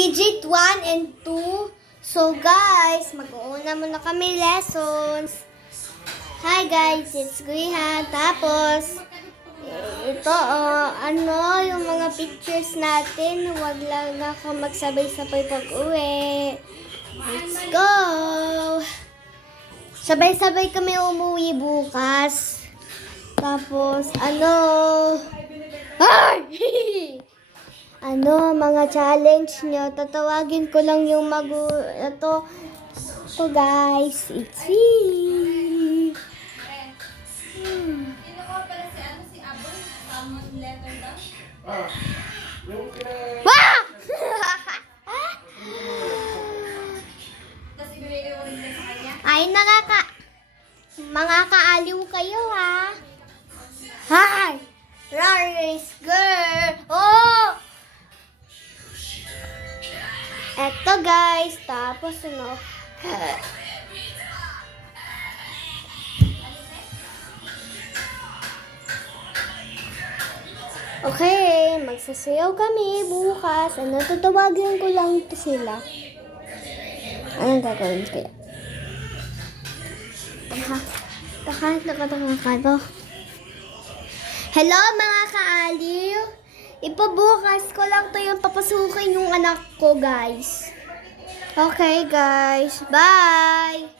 Digit 1 and 2. So guys, mag-uuna muna kami lessons. Hi guys, it's Guihan. Tapos, ito oh, ano, yung mga pictures natin. Huwag lang ako magsabay-sabay pag-uwi. Let's go! Sabay-sabay kami umuwi bukas. Tapos, ano... Ay! ano, mga challenge nyo. Tatawagin ko lang yung magu... Ito, ito guys. It's me. Ano sa kanya. Ay, nakaka... Mga kaaliw kayo, ha? Hi! Raris girl! Oh! Eto, guys. Tapos, ano? Okay, magsasayaw kami bukas. Ano, tatawagin ko lang to sila. Anong gagawin kaya? Taka, taka, nakatanga ka to. Hello mga kaaliw! Ipabukas ko lang to yung papasukin yung anak ko guys. Okay guys, bye!